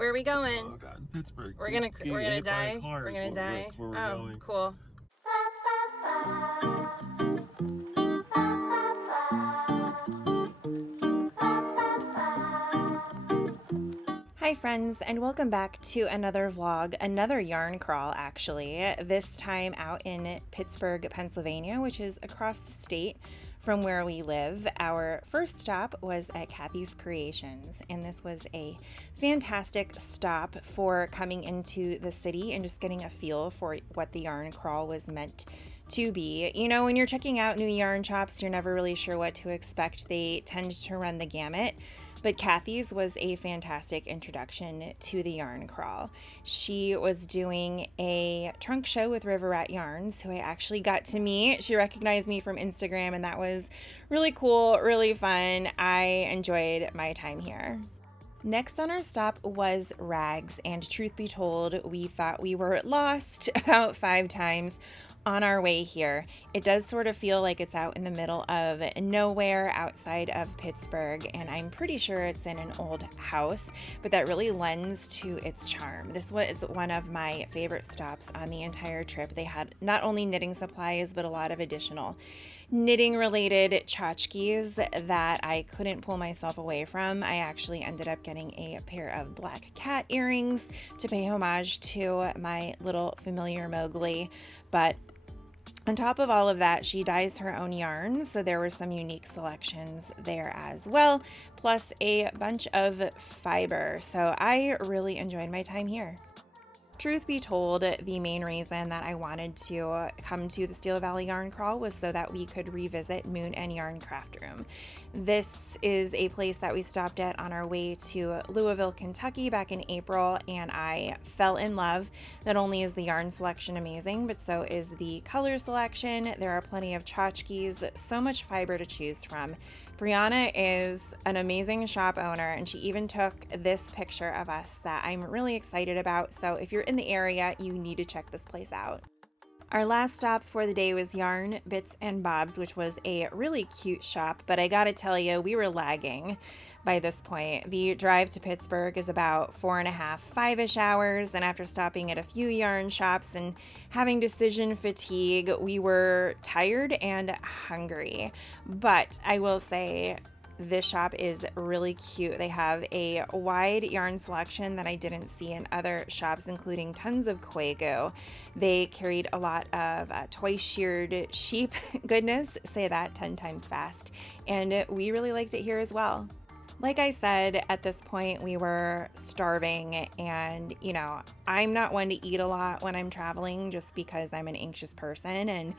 Where are we going? Oh God, Pittsburgh. We're gonna die. We're gonna die. That's where we're Oh, going. cool. Hi friends, and welcome back to another vlog, another yarn crawl actually, this time out in Pittsburgh, Pennsylvania, which is across the state from where we live. Our first stop was at Kathy's Creations, and this was a fantastic stop for coming into the city and just getting a feel for what the yarn crawl was meant to be. You know, when you're checking out new yarn shops, you're never really sure what to expect. They tend to run the gamut. But Kathy's was a fantastic introduction to the yarn crawl. She was doing a trunk show with River Rat Yarns, who I actually got to meet. She recognized me from Instagram, and that was really cool, really fun. I enjoyed my time here. Next on our stop was Rags, and truth be told, we thought we were lost about 5 times on our way here. It does sort of feel like it's out in the middle of nowhere outside of Pittsburgh, and I'm pretty sure it's in an old house, but that really lends to its charm. This was one of my favorite stops on the entire trip. They had not only knitting supplies, but a lot of additional knitting related tchotchkes that I couldn't pull myself away from. I actually ended up getting a pair of black cat earrings to pay homage to my little familiar Mowgli, but on top of all of that, she dyes her own yarns, so there were some unique selections there as well, plus a bunch of fiber. So I really enjoyed my time here. Truth be told, the main reason that I wanted to come to the Steel Valley Yarn Crawl was so that we could revisit Moon and Yarn Craft Room. This is a place that we stopped at on our way to Louisville, Kentucky back in April, and I fell in love. Not only is the yarn selection amazing, but so is the color selection. There are plenty of tchotchkes, so much fiber to choose from. Brianna is an amazing shop owner, and she even took this picture of us that I'm really excited about. So if you're in the area, you need to check this place out. Our last stop for the day was Yarn, Bits, and Bobs, which was a really cute shop, but I gotta tell you, we were lagging by this point. The drive to Pittsburgh is about 4.5, 5-ish hours, and after stopping at a few yarn shops and having decision fatigue, we were tired and hungry. But I will say, this shop is really cute. They have a wide yarn selection that I didn't see in other shops, including tons of Quago. They carried a lot of twice-sheared sheep goodness, say that 10 times fast, and we really liked it here as well. Like I said, at this point we were starving, and you know, I'm not one to eat a lot when I'm traveling just because I'm an anxious person and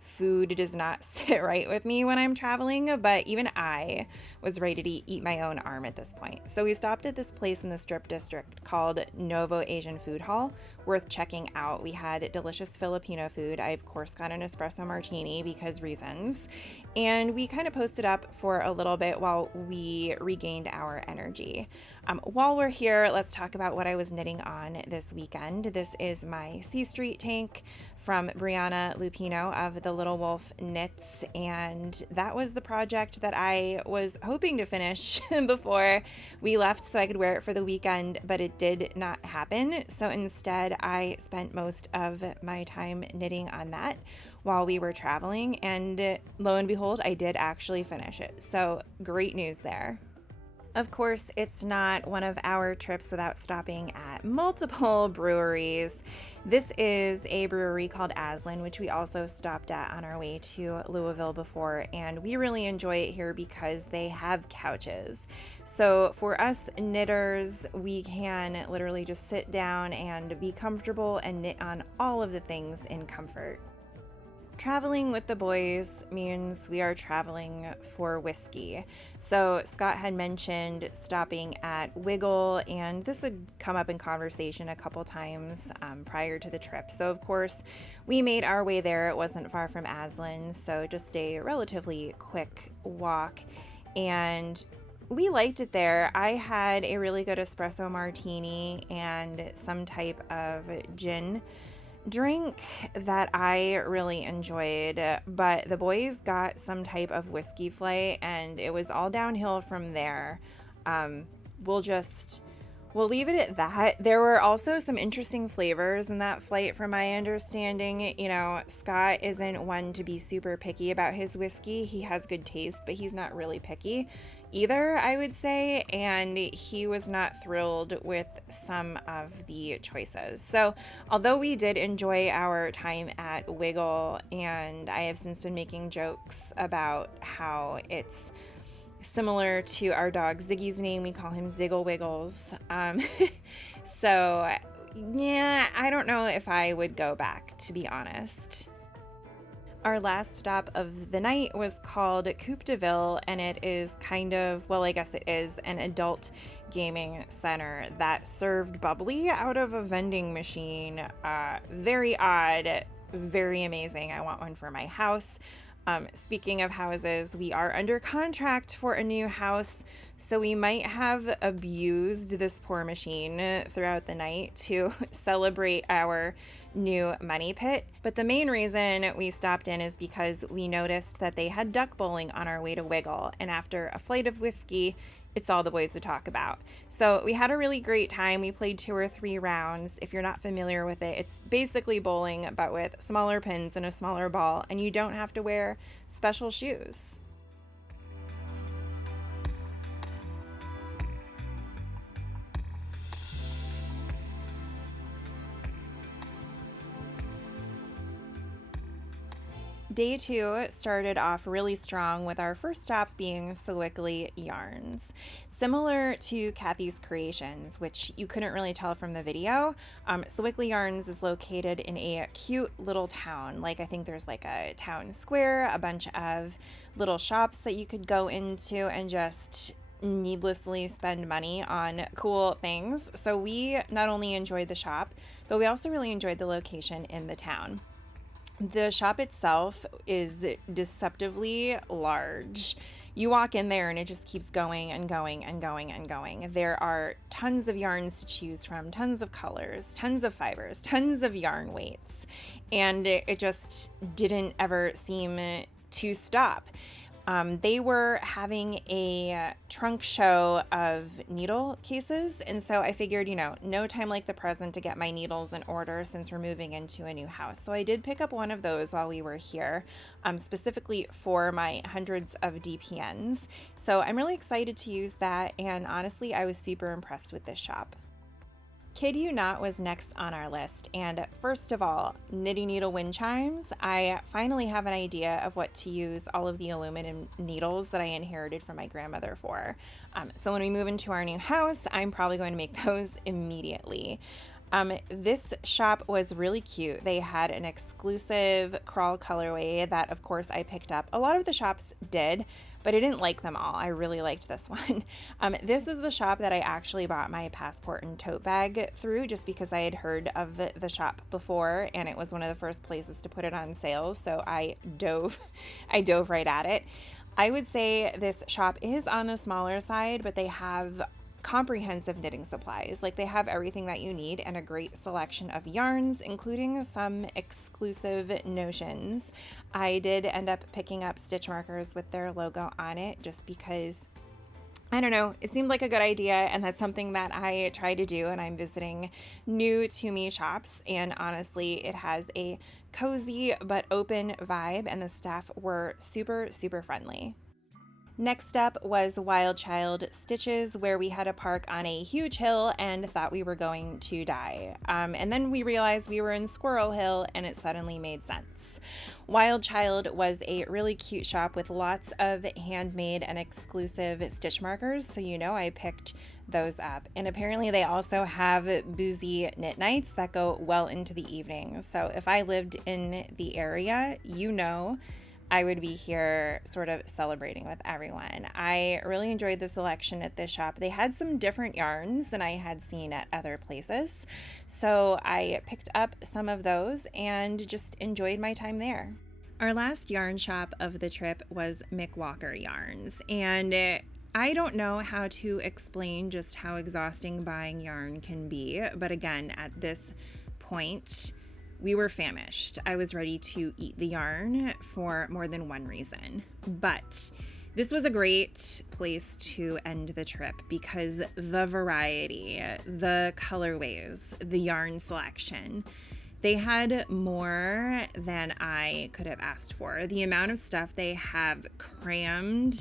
food does not sit right with me when I'm traveling, but even I was ready to eat my own arm at this point. So we stopped at this place in the Strip District called Novo Asian Food Hall, worth checking out. We had delicious Filipino food. I, of course, got an espresso martini because reasons. And we kind of posted up for a little bit while we regained our energy. While we're here, let's talk about what I was knitting on this weekend. This is my C Street tank from Brianna Lupino of the Little Wolf Knits, and that was the project that I was hoping to finish before we left so I could wear it for the weekend, but it did not happen. So instead, I spent most of my time knitting on that while we were traveling, and lo and behold, I did actually finish it. So great news there. Of course, it's not one of our trips without stopping at multiple breweries. This is a brewery called Aslan, which we also stopped at on our way to Louisville before, and we really enjoy it here because they have couches. So for us knitters, we can literally just sit down and be comfortable and knit on all of the things in comfort. Traveling with the boys means we are traveling for whiskey. So Scott had mentioned stopping at Wiggle, and this had come up in conversation a couple times prior to the trip. So of course we made our way there. It wasn't far from Aslan, so just a relatively quick walk, and we liked it there. I had a really good espresso martini and some type of gin drink that I really enjoyed, but the boys got some type of whiskey flight, and it was all downhill from there. We'll just We'll leave it at that. There were also some interesting flavors in that flight, from my understanding. You know, Scott isn't one to be super picky about his whiskey. He has good taste, but he's not really picky either, I would say. And he was not thrilled with some of the choices. So, although we did enjoy our time at Wiggle, and I have since been making jokes about how it's similar to our dog Ziggy's name. We call him Ziggle Wiggles. So, yeah, I don't know if I would go back, to be honest. Our last stop of the night was called Coupe de Ville, and it is kind of, well, I guess it is an adult gaming center that served bubbly out of a vending machine. Very odd, very amazing. I want one for my house. Speaking of houses, we are under contract for a new house, so we might have abused this poor machine throughout the night to celebrate our new money pit. But the main reason we stopped in is because we noticed that they had duck bowling on our way to Wiggle, and after a flight of whiskey, it's all the boys to talk about. So we had a really great time. We played 2 or 3 rounds. If you're not familiar with it, it's basically bowling, but with smaller pins and a smaller ball, and you don't have to wear special shoes. Day 2 started off really strong with our first stop being Sewickley Yarns. Similar to Kathy's Creations, which you couldn't really tell from the video, Sewickley Yarns is located in a cute little town. Like, I think there's like a town square, a bunch of little shops that you could go into and just needlessly spend money on cool things. So we not only enjoyed the shop, but we also really enjoyed the location in the town. The shop itself is deceptively large. You walk in there and it just keeps going and going and going and going. There are tons of yarns to choose from, tons of colors, tons of fibers, tons of yarn weights, and it just didn't ever seem to stop. They were having a trunk show of needle cases, and so I figured, no time like the present to get my needles in order since we're moving into a new house. So I did pick up one of those while we were here, specifically for my hundreds of DPNs. So I'm really excited to use that, and honestly, I was super impressed with this shop. Kid You Not was next on our list, and first of all, knitting needle wind chimes. I finally have an idea of what to use all of the aluminum needles that I inherited from my grandmother for. So when we move into our new house, I'm probably going to make those immediately. This shop was really cute. They had an exclusive crawl colorway that, of course, I picked up. A lot of the shops did, but I didn't like them all. I really liked this one. This is the shop that I actually bought my passport and tote bag through, just because I had heard of the shop before, and it was one of the first places to put it on sale. So I dove right at it. I would say this shop is on the smaller side, but they have comprehensive knitting supplies. Like, they have everything that you need and a great selection of yarns, including some exclusive notions. I did end up picking up stitch markers with their logo on it just because, I don't know, it seemed like a good idea, and that's something that I try to do, and I'm visiting new to me shops, and honestly, it has a cozy but open vibe, and the staff were super, super friendly. Next up was Wild Child Stitches, where we had to park on a huge hill and thought we were going to die. And then we realized we were in Squirrel Hill, and it suddenly made sense. Wild Child was a really cute shop with lots of handmade and exclusive stitch markers, so I picked those up. And apparently they also have boozy knit nights that go well into the evening. So if I lived in the area, I would be here sort of celebrating with everyone. I really enjoyed the selection at this shop. They had some different yarns than I had seen at other places, so I picked up some of those and just enjoyed my time there. Our last yarn shop of the trip was Mick Walker Yarns, and I don't know how to explain just how exhausting buying yarn can be, but again, at this point, we were famished. I was ready to eat the yarn for more than one reason. But This was a great place to end the trip because the variety, the colorways, the yarn selection, they had more than I could have asked for. The amount of stuff they have crammed,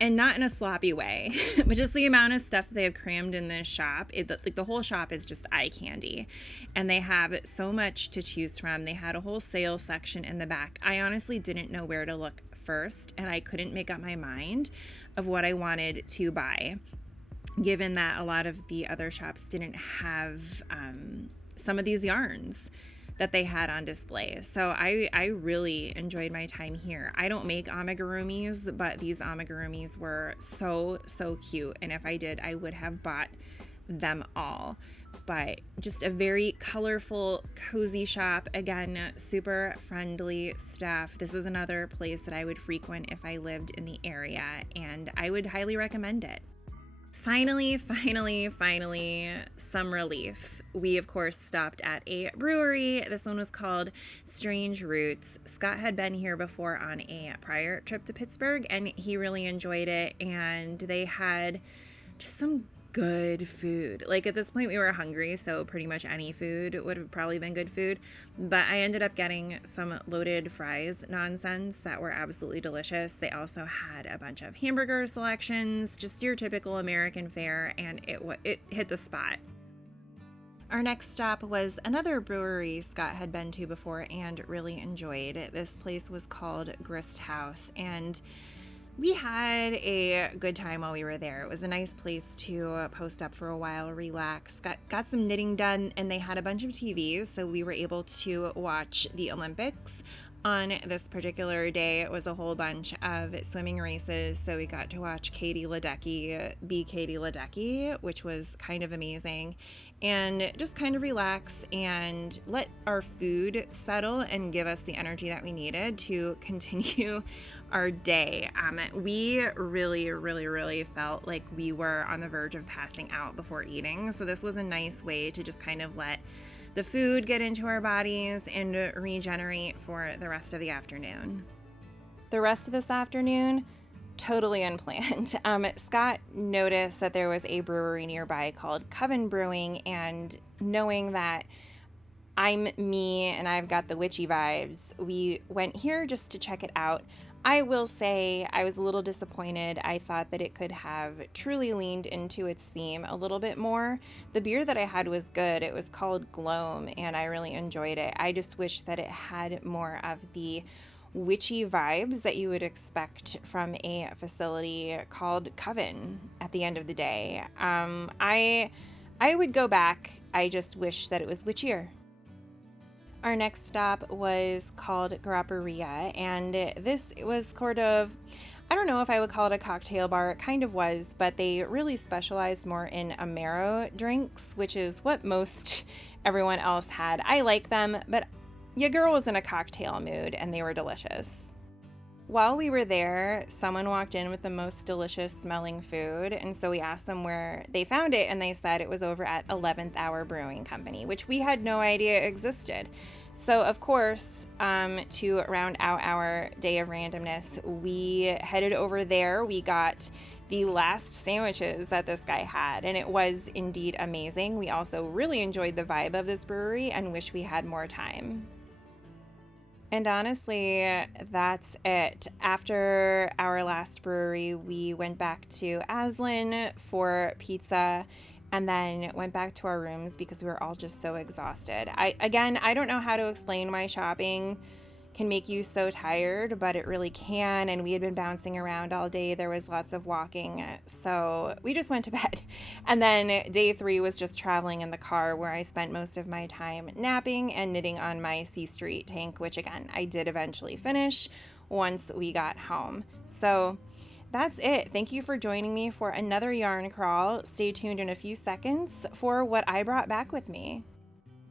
and not in a sloppy way, but just the amount of stuff they have crammed in this shop, like the whole shop is just eye candy. And they have so much to choose from. They had a whole sale section in the back. I honestly didn't know where to look first, and I couldn't make up my mind of what I wanted to buy, given that a lot of the other shops didn't have some of these yarns that they had on display. So I really enjoyed my time here. I don't make amigurumis, but these amigurumis were so cute, and if I did, I would have bought them all. But just a very colorful, cozy shop. Again, super friendly staff. This is another place that I would frequent if I lived in the area, and I would highly recommend it. Finally, some relief. We, of course, stopped at a brewery. This one was called Strange Roots. Scott had been here before on a prior trip to Pittsburgh, and he really enjoyed it, and they had just some good food. Like, at this point we were hungry, so pretty much any food would have probably been good food, but I ended up getting some loaded fries nonsense that were absolutely delicious. They also had a bunch of hamburger selections, just your typical American fare, and it hit the spot. Our next stop was another brewery Scott had been to before and really enjoyed. This place was called Grist House, and we had a good time while we were there. It was a nice place to post up for a while, relax, got some knitting done, and they had a bunch of TVs, so we were able to watch the Olympics. On this particular day, it was a whole bunch of swimming races, so we got to watch Katie Ledecky be Katie Ledecky, which was kind of amazing, and just kind of relax and let our food settle and give us the energy that we needed to continue our day. We really felt like we were on the verge of passing out before eating, so this was a nice way to just kind of let the food get into our bodies and regenerate for the rest of the afternoon. The rest of this afternoon, totally unplanned. Scott noticed that there was a brewery nearby called Coven Brewing, and knowing that I'm me and I've got the witchy vibes, we went here just to check it out. I will say I was a little disappointed. I thought that it could have truly leaned into its theme a little bit more. The beer that I had was good. It was called Gloam, and I really enjoyed it. I just wish that it had more of the witchy vibes that you would expect from a facility called Coven at the end of the day. I would go back. I just wish that it was witchier. Our next stop was called Grapperia, and this was sort of, I don't know if I would call it a cocktail bar. It kind of was, but they really specialized more in Amaro drinks, which is what most everyone else had. I like them, but your girl was in a cocktail mood, and they were delicious. While we were there, someone walked in with the most delicious smelling food, and so we asked them where they found it, and they said it was over at 11th Hour Brewing Company, which we had no idea existed. So, of course, to round out our day of randomness, we headed over there. We got the last sandwiches that this guy had, and it was indeed amazing. We also really enjoyed the vibe of this brewery and wish we had more time. And honestly, that's it. After our last brewery, we went back to Aslan for pizza and then went back to our rooms because we were all just so exhausted. I don't know how to explain why shopping can make you so tired, but it really can. And we had been bouncing around all day. There was lots of walking. So we just went to bed. And then day 3 was just traveling in the car, where I spent most of my time napping and knitting on my C Street tank, which again, I did eventually finish once we got home. So that's it. Thank you for joining me for another yarn crawl. Stay tuned in a few seconds for what I brought back with me.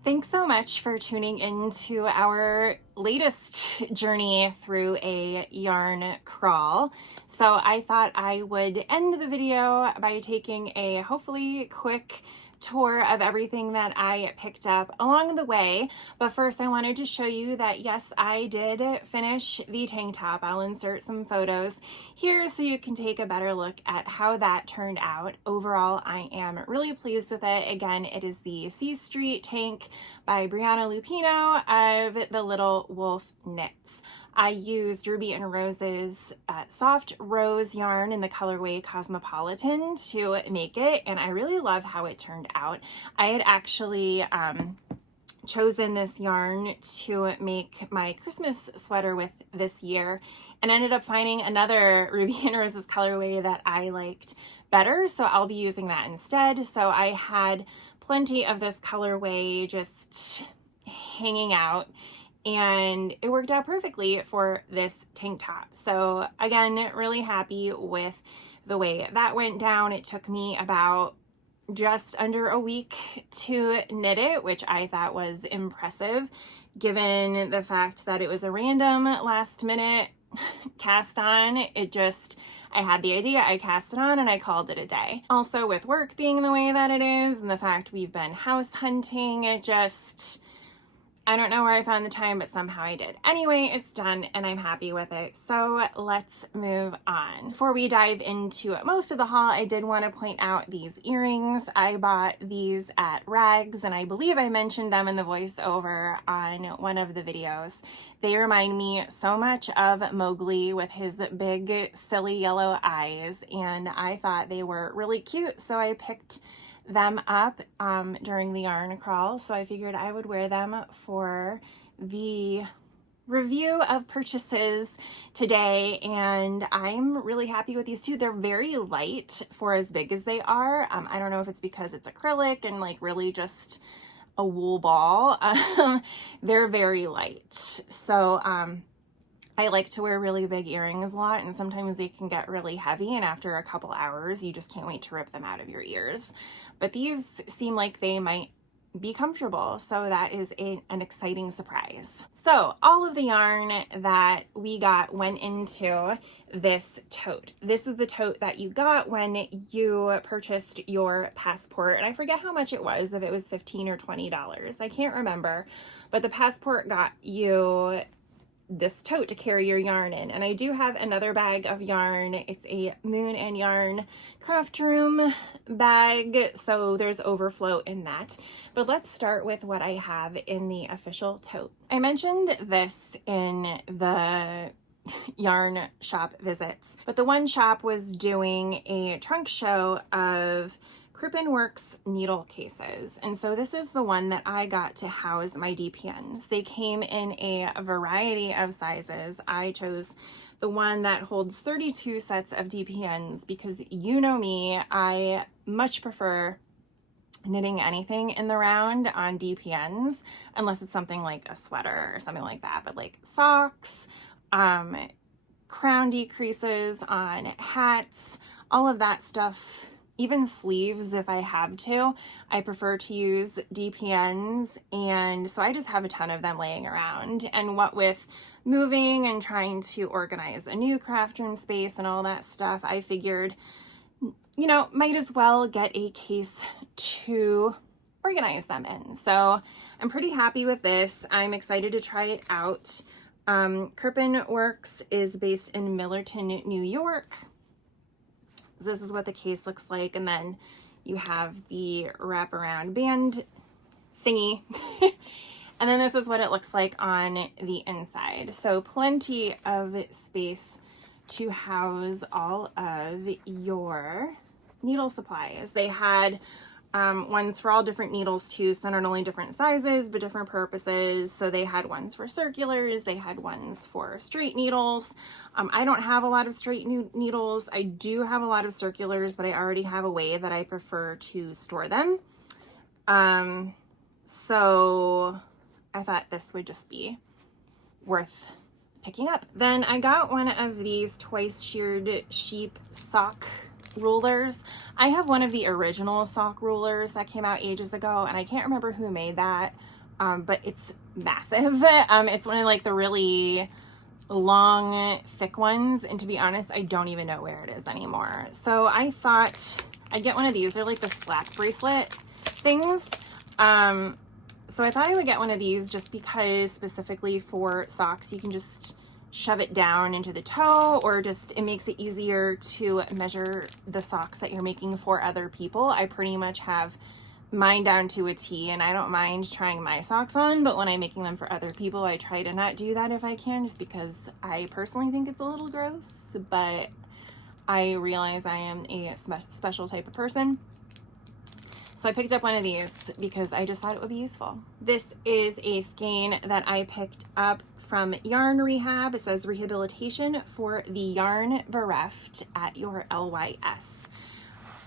Thanks so much for tuning into our latest journey through a yarn crawl. So I thought I would end the video by taking a hopefully quick tour of everything that I picked up along the way. But first I wanted to show you that yes, I did finish the tank top. I'll insert some photos here so you can take a better look at how that turned out. Overall, I am really pleased with it. Again, it is the C Street tank by Brianna Lupino of the Little Wolf Knits. I used Ruby and Rose's soft rose yarn in the colorway Cosmopolitan to make it, and I really love how it turned out. I had actually chosen this yarn to make my Christmas sweater with this year, and ended up finding another Ruby and Rose's colorway that I liked better, so I'll be using that instead. So I had plenty of this colorway just hanging out, and it worked out perfectly for this tank top. So again, really happy with the way that went down. It took me about just under a week to knit it, which I thought was impressive given the fact that it was a random last minute cast on. I had the idea, I cast it on, and I called it a day. Also, with work being the way that it is and the fact we've been house hunting, I don't know where I found the time, but somehow I did. Anyway, it's done and I'm happy with it. So let's move on. Before we dive into most of the haul, I did want to point out these earrings. I bought these at Rags, and I believe I mentioned them in the voiceover on one of the videos. They remind me so much of Mowgli with his big, silly yellow eyes, and I thought they were really cute, so I picked them up during the yarn crawl. So I figured I would wear them for the review of purchases today, and I'm really happy with these two. They're very light for as big as they are. I don't know if it's because it's acrylic and like really just a wool ball. They're very light. So I like to wear really big earrings a lot, and sometimes they can get really heavy, and after a couple hours you just can't wait to rip them out of your ears. But these seem like they might be comfortable, so that is an exciting surprise. So all of the yarn that we got went into this tote. This is the tote that you got when you purchased your passport, and I forget how much it was, if it was $15 or $20. I can't remember, but the passport got you this tote to carry your yarn in. And I do have another bag of yarn. It's a Moon and Yarn craft room bag, so there's overflow in that. But let's start with what I have in the official tote. I mentioned this in the yarn shop visits, but the one shop was doing a trunk show of Works needle cases, and so this is the one that I got to house my DPNs. They came in a variety of sizes. I chose the one that holds 32 sets of DPNs because, you know me, I much prefer knitting anything in the round on DPNs, unless it's something like a sweater or something like that. But like socks, crown decreases on hats, all of that stuff, even sleeves if I have to, I prefer to use DPNs, and so I just have a ton of them laying around. And what with moving and trying to organize a new craft room space and all that stuff, I figured, you know, might as well get a case to organize them in. So I'm pretty happy with this. I'm excited to try it out. Works is based in Millerton, New York. This is what the case looks like, and then you have the wraparound band thingy. And then this is what it looks like on the inside. So plenty of space to house all of your needle supplies. They had ones for all different needles too, so not only different sizes but different purposes. So they had ones for circulars, they had ones for straight needles. I don't have a lot of straight needles. I do have a lot of circulars, but I already have a way that I prefer to store them. So I thought this would just be worth picking up. Then I got one of these twice sheared sheep sock rulers. I have one of the original sock rulers that came out ages ago, and I can't remember who made that, but it's massive. It's one of like the really long, thick ones, and to be honest, I don't even know where it is anymore. So I thought I'd get one of these. They're like the slap bracelet things. So I thought I would get one of these just because specifically for socks, you can just shove it down into the toe, or just it makes it easier to measure the socks that you're making for other people. I pretty much have mine down to a T, and I don't mind trying my socks on, but when I'm making them for other people, I try to not do that if I can, just because I personally think it's a little gross, but I realize I am a special type of person. So I picked up one of these because I just thought it would be useful. This is a skein that I picked up from Yarn Rehab. It says rehabilitation for the yarn bereft at your LYS.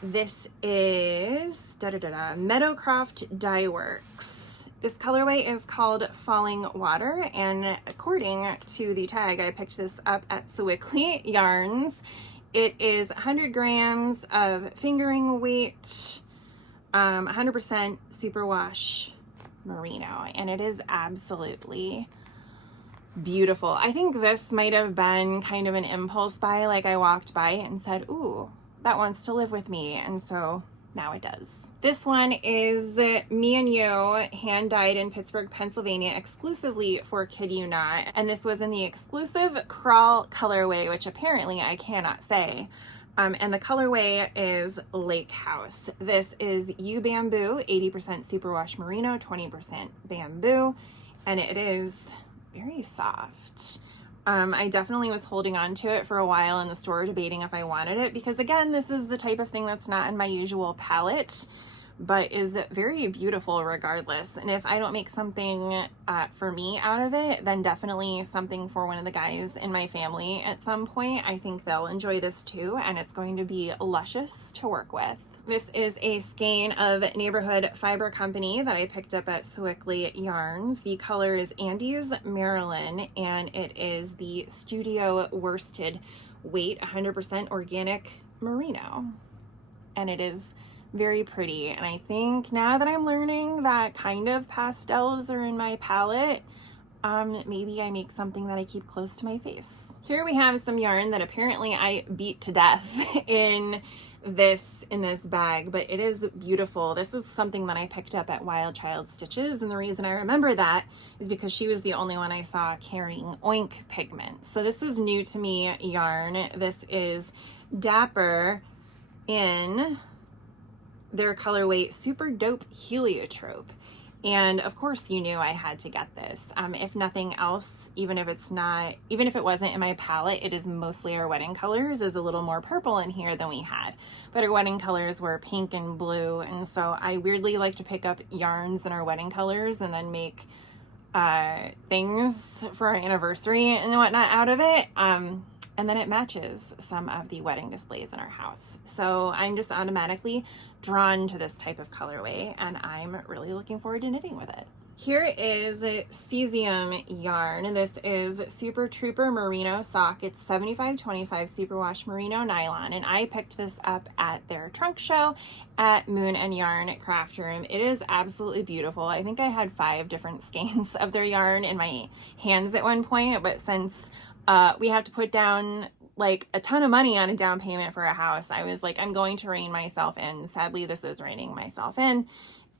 This is Meadowcroft Dye Works. This colorway is called Falling Water, and according to the tag, I picked this up at Sewickley Yarns. It is 100 grams of fingering weight, 100% superwash merino, and it is absolutely beautiful. I think this might have been kind of an impulse buy, like I walked by it and said, ooh, that wants to live with me, and so now it does. This one is Me and You, hand dyed in Pittsburgh, Pennsylvania, exclusively for Kid You Not, and this was in the exclusive crawl colorway, which apparently I cannot say. And the colorway is Lake House. This is U Bamboo, 80% superwash merino, 20% bamboo, and it is very soft. I definitely was holding on to it for a while in the store, debating if I wanted it, because again, this is the type of thing that's not in my usual palette, but is very beautiful regardless. And if I don't make something for me out of it, then definitely something for one of the guys in my family at some point. I think they'll enjoy this too, and it's going to be luscious to work with. This is a skein of Neighborhood Fiber Company that I picked up at Sewickley Yarns. The color is Andes Maryland, and it is the Studio Worsted weight, 100% organic merino. And it is very pretty, and I think now that I'm learning that kind of pastels are in my palette, maybe I make something that I keep close to my face. Here we have some yarn that apparently I beat to death in this bag, but it is beautiful. This is something that I picked up at Wild Child Stitches, and the reason I remember that is because she was the only one I saw carrying oink pigment. So this is new to me yarn. This is Dapper in their colorway Super Dope Heliotrope, and of course you knew I had to get this. If nothing else, even if it wasn't in my palette, it is mostly our wedding colors. There's a little more purple in here than we had, but our wedding colors were pink and blue, and so I weirdly like to pick up yarns in our wedding colors and then make things for our anniversary and whatnot out of it. And then it matches some of the wedding displays in our house. So I'm just automatically drawn to this type of colorway, and I'm really looking forward to knitting with it. Here is Cesium yarn, and this is Super Trooper Merino sock. It's 75/25 superwash merino nylon, and I picked this up at their trunk show at Moon and Yarn Craft Room. It is absolutely beautiful. I think I had 5 different skeins of their yarn in my hands at one point, but since we have to put down like a ton of money on a down payment for a house, I was like, I'm going to rein myself in. Sadly, this is reining myself in.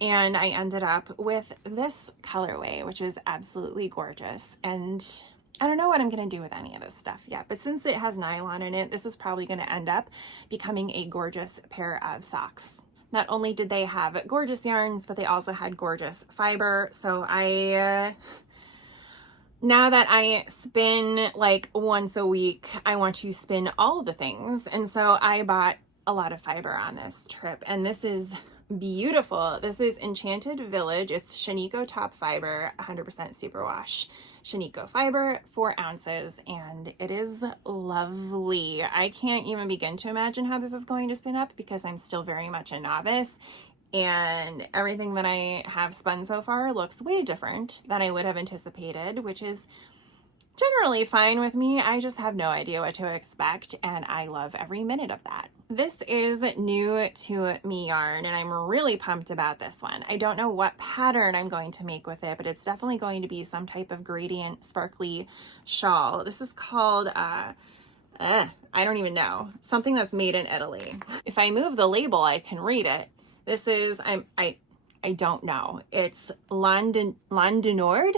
And I ended up with this colorway, which is absolutely gorgeous. And I don't know what I'm going to do with any of this stuff yet, but since it has nylon in it, this is probably going to end up becoming a gorgeous pair of socks. Not only did they have gorgeous yarns, but they also had gorgeous fiber. So now that I spin like once a week, I want to spin all the things. And so I bought a lot of fiber on this trip, and this is beautiful. This is Enchanted Village. It's Shiniko top fiber, 100% superwash Shiniko fiber, 4 ounces, and it is lovely. I can't even begin to imagine how this is going to spin up because I'm still very much a novice, and everything that I have spun so far looks way different than I would have anticipated, which is generally fine with me. I just have no idea what to expect, and I love every minute of that. This is new to me yarn, and I'm really pumped about this one. I don't know what pattern I'm going to make with it, but it's definitely going to be some type of gradient sparkly shawl. This is called I don't even know, something that's made in Italy. If I move the label, I can read it. This is, I I don't know. It's Londonord.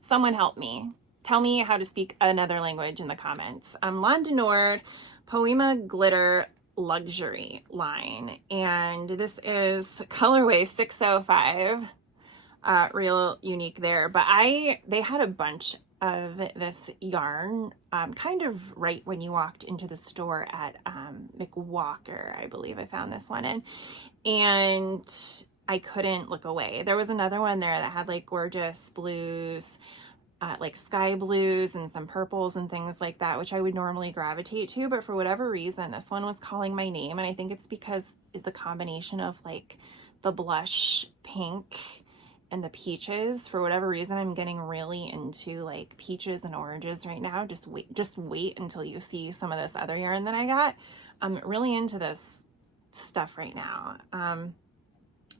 Someone help me. Tell me how to speak another language in the comments. Londonord Poema Glitter Luxury line. And this is colorway 605. Real unique there. But they had a bunch of this yarn kind of right when you walked into the store at McWalker, I believe I found this one in. And I couldn't look away. There was another one there that had like gorgeous blues, like sky blues and some purples and things like that, which I would normally gravitate to, but for whatever reason, this one was calling my name. And I think it's because it's the combination of like the blush pink and the peaches. For whatever reason, I'm getting really into like peaches and oranges right now. Just wait until you see some of this other yarn that I got. I'm really into this stuff right now.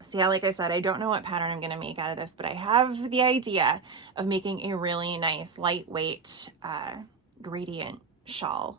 So yeah, like I said, I don't know what pattern I'm going to make out of this, but I have the idea of making a really nice lightweight gradient shawl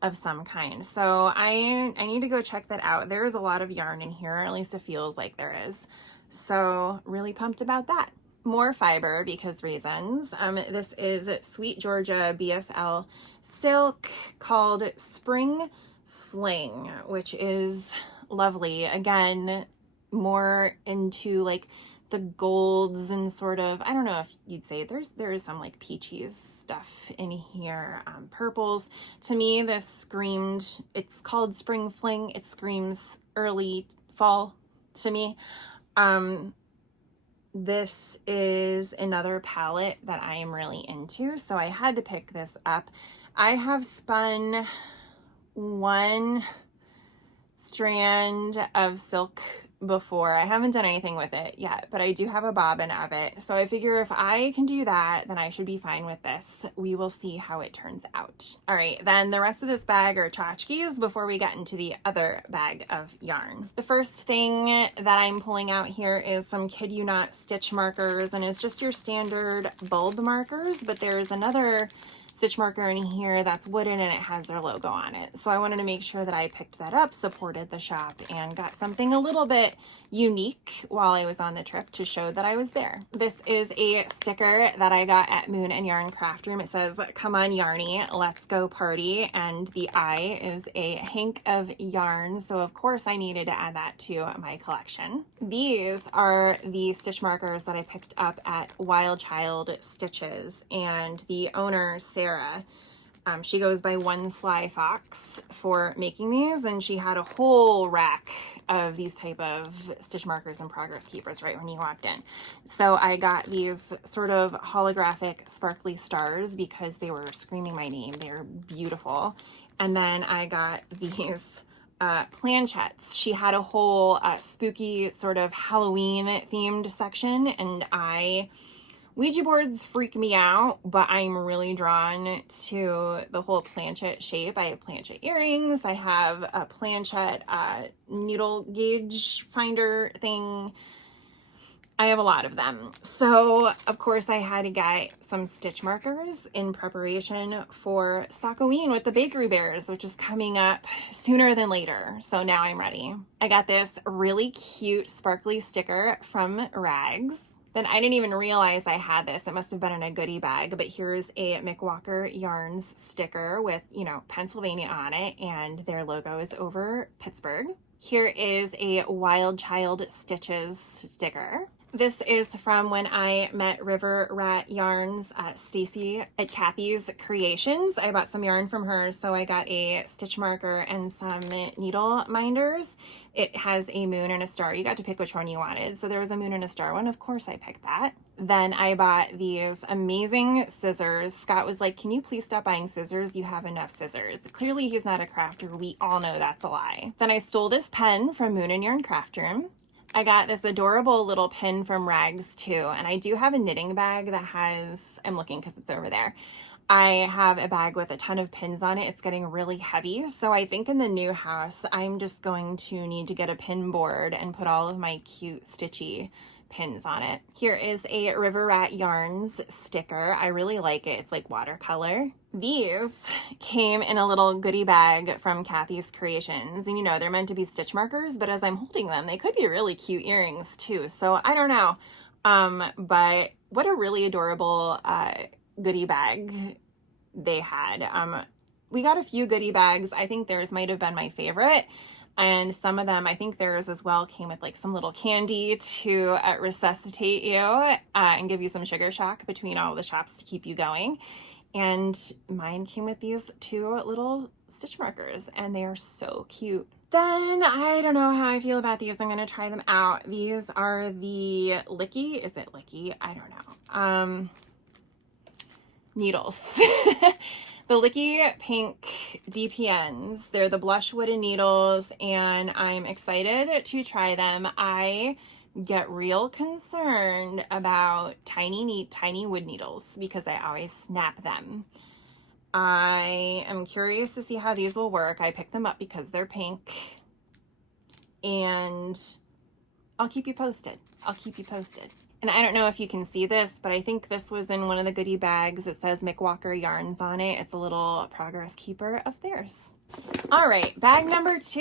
of some kind. So I need to go check that out. There's a lot of yarn in here, or at least it feels like there is. So really pumped about that. More fiber because reasons. This is Sweet Georgia BFL silk called Spring Fling, which is lovely. Again, more into like the golds and sort of, I don't know if you'd say there is some like peachy stuff in here. Purples. To me, this screamed, it's called Spring Fling. It screams early fall to me. This is another palette that I am really into, so I had to pick this up. I have spun one strand of silk before. I haven't done anything with it yet, but I do have a bobbin of it. So I figure if I can do that, then I should be fine with this. We will see how it turns out. All right, then the rest of this bag are tchotchkes before we get into the other bag of yarn. The first thing that I'm pulling out here is some Kid You Not stitch markers, and it's just your standard bulb markers, but there's another stitch marker in here that's wooden and it has their logo on it. So I wanted to make sure that I picked that up, supported the shop, and got something a little bit unique while I was on the trip to show that I was there. This is a sticker that I got at Moon and Yarn Craft Room. It says, "Come on Yarny, let's go party." And the eye is a hank of yarn. So of course I needed to add that to my collection. These are the stitch markers that I picked up at Wild Child Stitches, and the owner, Sarah, she goes by One Sly Fox for making these, and she had a whole rack of these type of stitch markers and progress keepers right when you walked in. So I got these sort of holographic sparkly stars because they were screaming my name. They're beautiful. And then I got these planchettes. She had a whole spooky sort of Halloween themed section, and Ouija boards freak me out, but I'm really drawn to the whole planchette shape. I have planchette earrings. I have a planchette needle gauge finder thing. I have a lot of them. So of course I had to get some stitch markers in preparation for Sockoween with the Bakery Bears, which is coming up sooner than later. So now I'm ready. I got this really cute sparkly sticker from Rags. Then I didn't even realize I had this. It must have been in a goodie bag, but here's a McWalker Yarns sticker with, you know, Pennsylvania on it, and their logo is over Pittsburgh. Here is a Wild Child Stitches sticker. This is from when I met River Rat Yarns, Stacy at Kathy's Creations. I bought some yarn from her, so I got a stitch marker and some needle minders. It has a moon and a star. You got to pick which one you wanted. So there was a moon and a star one. Of course I picked that. Then I bought these amazing scissors. Scott was like, "Can you please stop buying scissors? You have enough scissors." Clearly he's not a crafter. We all know that's a lie. Then I stole this pen from Moon and Yarn Craft Room. I got this adorable little pin from Rags too, and I do have a knitting bag that has, I'm looking because it's over there. I have a bag with a ton of pins on it. It's getting really heavy, so I think in the new house, I'm just going to need to get a pin board and put all of my cute stitchy pins on it. Here is a River Rat Yarns sticker. I really like it. It's like watercolor. These came in a little goodie bag from Kathy's Creations. And you know, they're meant to be stitch markers, but as I'm holding them, they could be really cute earrings too. So I don't know. But what a really adorable goodie bag they had. We got a few goodie bags. I think theirs might have been my favorite. And some of them, I think theirs as well, came with like some little candy to resuscitate you and give you some sugar shock between all the shops to keep you going. And mine came with these 2 little stitch markers, and they are so cute. Then I don't know how I feel about these. I'm going to try them out. These are the Licky. Is it Licky? I don't know. Needles. The Licky Pink DPNs. They're the blush wooden needles, and I'm excited to try them. I get real concerned about tiny wood needles because I always snap them. I am curious to see how these will work. I picked them up because they're pink, and I'll keep you posted. I'll keep you posted. And I don't know if you can see this, but I think this was in one of the goodie bags. It says Mick Walker Yarns on it. It's a little progress keeper of theirs. All right, bag number 2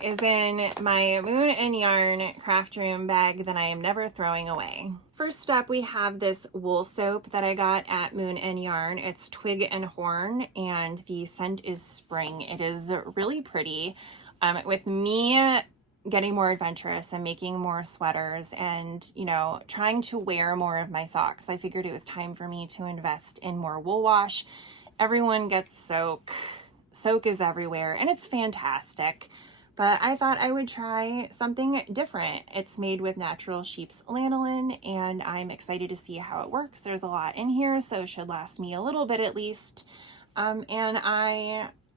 is in my Moon and Yarn craft room bag that I am never throwing away. First up, we have this wool soap that I got at Moon and Yarn. It's Twig and Horn, and the scent is spring. It is really pretty. With me getting more adventurous and making more sweaters and, you know, trying to wear more of my socks, I figured it was time for me to invest in more wool wash. Everyone gets soak. Soak is everywhere, and it's fantastic. But I thought I would try something different. It's made with natural sheep's lanolin, and I'm excited to see how it works. There's a lot in here, so it should last me a little bit at least. And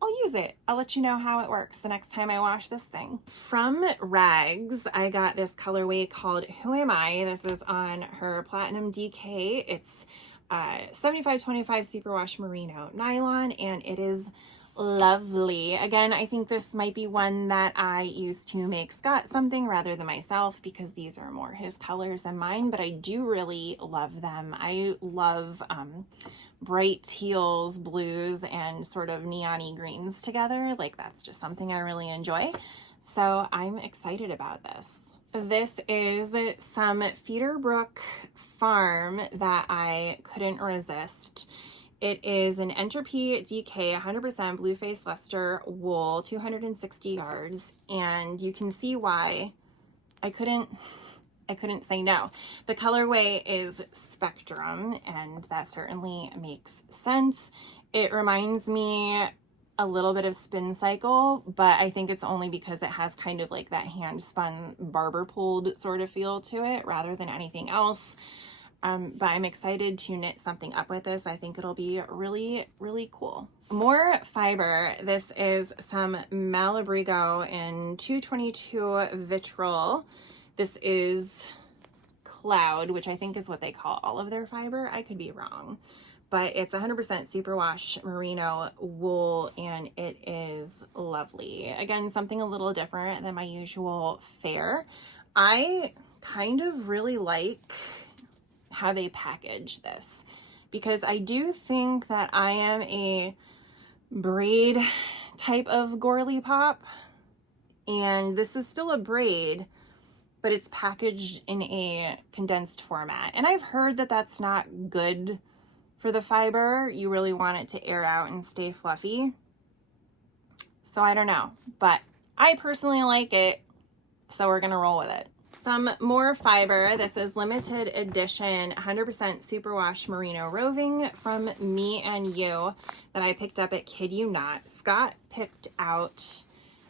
I'll use it. I'll let you know how it works the next time I wash this thing. From Rags, I got this colorway called Who Am I? This is on her Platinum DK. It's 75/25 Superwash Merino Nylon, and it is lovely. Again, I think this might be one that I used to make Scott something rather than myself because these are more his colors than mine, but I do really love them. I love bright teals, blues, and sort of neon-y greens together. Like, that's just something I really enjoy. So I'm excited about this. This is some Feederbrook Farm that I couldn't resist. It is an Entropy DK 100% Blue Face Leicester wool, 260 yards, and you can see why I couldn't say no. The colorway is Spectrum, and that certainly makes sense. It reminds me a little bit of Spin Cycle, but I think it's only because it has kind of like that hand spun barber pulled sort of feel to it rather than anything else. But I'm excited to knit something up with this. I think it'll be really, really cool. More fiber. This is some Malabrigo in 222 Vitrol. This is Cloud, which I think is what they call all of their fiber. I could be wrong. But it's 100% superwash merino wool, and it is lovely. Again, something a little different than my usual fare. I kind of really like how they package this because I do think that I am a braid type of girly pop, and this is still a braid, but it's packaged in a condensed format. And I've heard that that's not good for the fiber. You really want it to air out and stay fluffy. So I don't know, but I personally like it, so we're gonna roll with it. Some more fiber. This is limited edition 100% superwash merino roving from Me and You that I picked up at Kid You Not. Scott picked out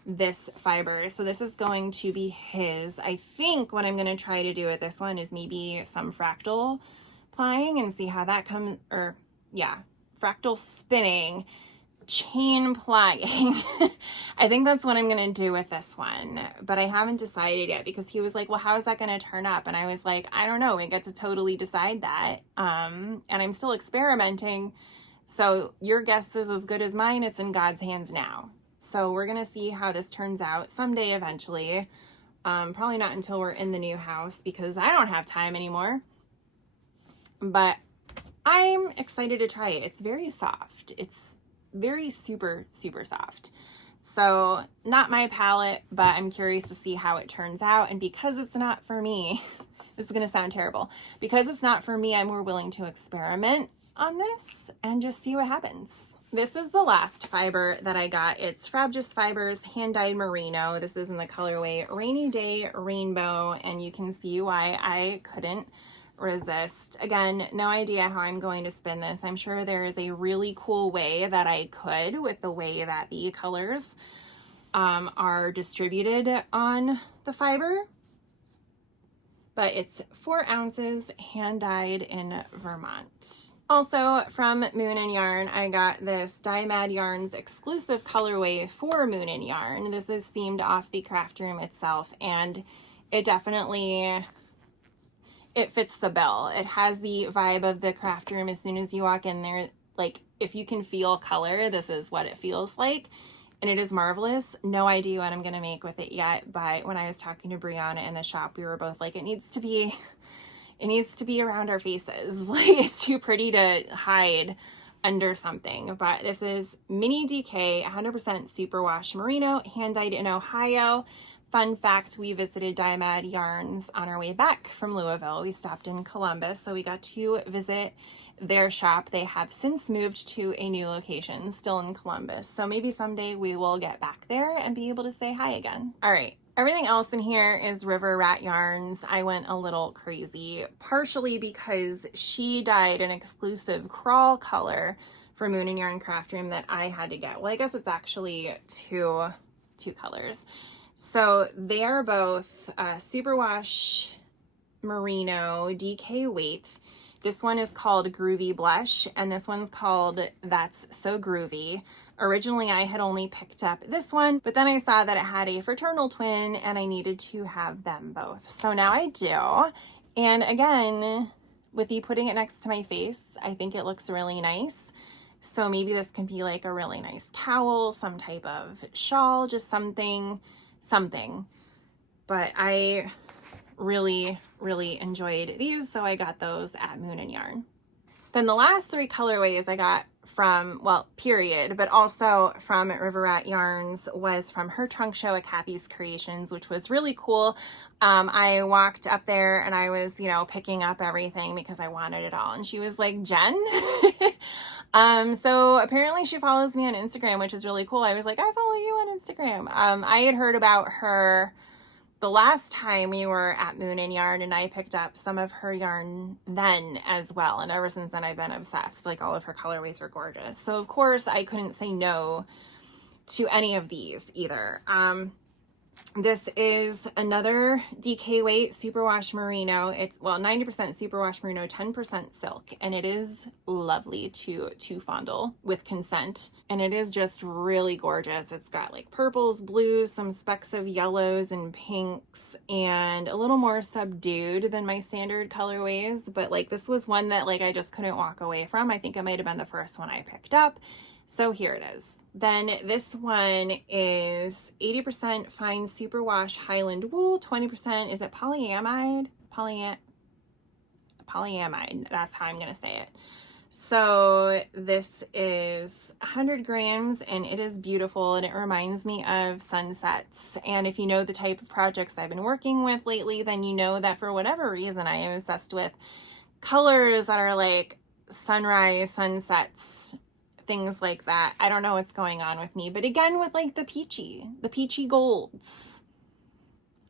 this fiber, so this is going to be his. I think what I'm going to try to do with this one is maybe some fractal plying and see how that comes, or yeah, fractal spinning, chain plying. I think that's what I'm going to do with this one, but I haven't decided yet because he was like, well, how is that going to turn up? And I was like, I don't know. We get to totally decide that. And I'm still experimenting. So your guess is as good as mine. It's in God's hands now. So we're going to see how this turns out someday eventually. Probably not until we're in the new house because I don't have time anymore. But I'm excited to try it. It's very soft. It's very super, super soft. So not my palette, but I'm curious to see how it turns out. And because it's not for me, this is going to sound terrible. Because it's not for me, I'm more willing to experiment on this and just see what happens. This is the last fiber that I got. It's Frabjous Fibers hand-dyed merino. This is in the colorway Rainy Day Rainbow, and you can see why I couldn't resist. Again, no idea how I'm going to spin this. I'm sure there is a really cool way that I could with the way that the colors are distributed on the fiber. But it's 4 ounces, hand-dyed in Vermont. Also from Moon & Yarn, I got this Dye Mad Yarns exclusive colorway for Moon & Yarn. This is themed off the craft room itself, and it definitely, it fits the bill. It has the vibe of the craft room. As soon as you walk in there, like, if you can feel color, this is what it feels like. And it is marvelous. No idea what I'm going to make with it yet, but when I was talking to Brianna in the shop, we were both like, it needs to be around our faces. Like, it's too pretty to hide under something. But this is Mini DK 100% superwash merino, hand-dyed in Ohio. Fun fact, we visited Dye Mad Yarns on our way back from Louisville. We stopped in Columbus, so we got to visit their shop. They have since moved to a new location, still in Columbus. So maybe someday we will get back there and be able to say hi again. All right, everything else in here is River Rat Yarns. I went a little crazy, partially because she dyed an exclusive crawl color for Moon & Yarn Craft Room that I had to get. Well, I guess it's actually two colors. So they are both Superwash Merino DK weight. This one is called Groovy Blush, and this one's called That's So Groovy. Originally, I had only picked up this one, but then I saw that it had a fraternal twin, and I needed to have them both. So now I do. And again, with you putting it next to my face, I think it looks really nice. So maybe this can be like a really nice cowl, some type of shawl, just something. But I really enjoyed these, so I got those at Moon & Yarn. Then the last 3 colorways I got from, well, period, but also from River Rat Yarns was from her trunk show at Kathy's Creations, which was really cool. I walked up there and I was, you know, picking up everything because I wanted it all. And she was like, Jen? So apparently she follows me on Instagram, which is really cool. I was like, I follow you on Instagram. I had heard about her the last time we were at Moon & Yarn, and I picked up some of her yarn then as well. And ever since then, I've been obsessed. Like, all of her colorways were gorgeous. So, of course, I couldn't say no to any of these either. This is another DK weight superwash merino. It's, well, 90% superwash merino, 10% silk, and it is lovely to fondle with consent. And it is just really gorgeous. It's got like purples, blues, some specks of yellows and pinks, and a little more subdued than my standard colorways. But like, this was one that like I just couldn't walk away from. I think it might have been the first one I picked up. So here it is. Then this one is 80% fine superwash Highland wool, 20%, is it polyamide? Polyamide, that's how I'm going to say it. So this is 100 grams and it is beautiful and it reminds me of sunsets. And if you know the type of projects I've been working with lately, then you know that for whatever reason I am obsessed with colors that are like sunrise, sunsets, things like that. I don't know what's going on with me, but again, with like the peachy golds.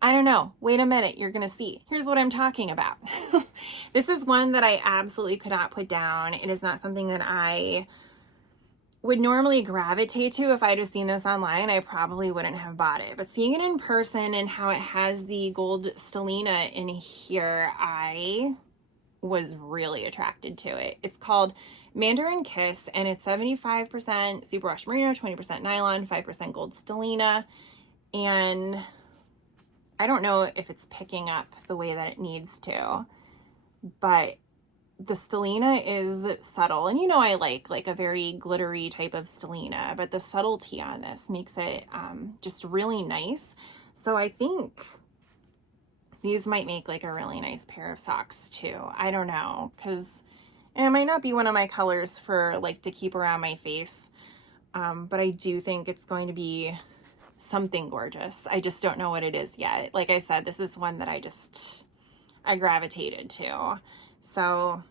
I don't know. Wait a minute. You're going to see. Here's what I'm talking about. This is one that I absolutely could not put down. It is not something that I would normally gravitate to. If I'd have seen this online, I probably wouldn't have bought it. But seeing it in person and how it has the gold stellina in here, I was really attracted to it. It's called Mandarin Kiss, and it's 75% superwash merino, 20% nylon, 5% gold stellina. And I don't know if it's picking up the way that it needs to, but the stellina is subtle. And you know I like a very glittery type of stellina, but the subtlety on this makes it just really nice. So I think These might make like a really nice pair of socks too. I don't know, because it might not be one of my colors for like to keep around my face. But I do think it's going to be something gorgeous. I just don't know what it is yet. Like I said, this is one that I gravitated to. So,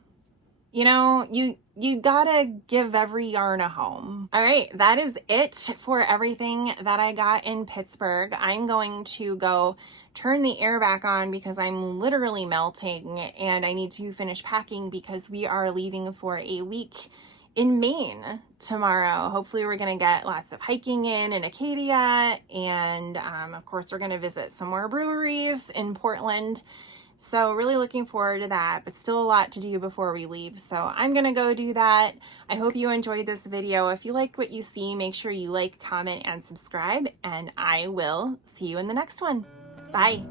you know, you gotta give every yarn a home. All right, that is it for everything that I got in Pittsburgh. I'm going to go turn the air back on because I'm literally melting, and I need to finish packing because we are leaving for a week in Maine tomorrow. Hopefully we're going to get lots of hiking in Acadia, and of course we're going to visit some more breweries in Portland. So really looking forward to that, but still a lot to do before we leave. So I'm going to go do that. I hope you enjoyed this video. If you liked what you see, make sure you like, comment, and subscribe, and I will see you in the next one. Bye.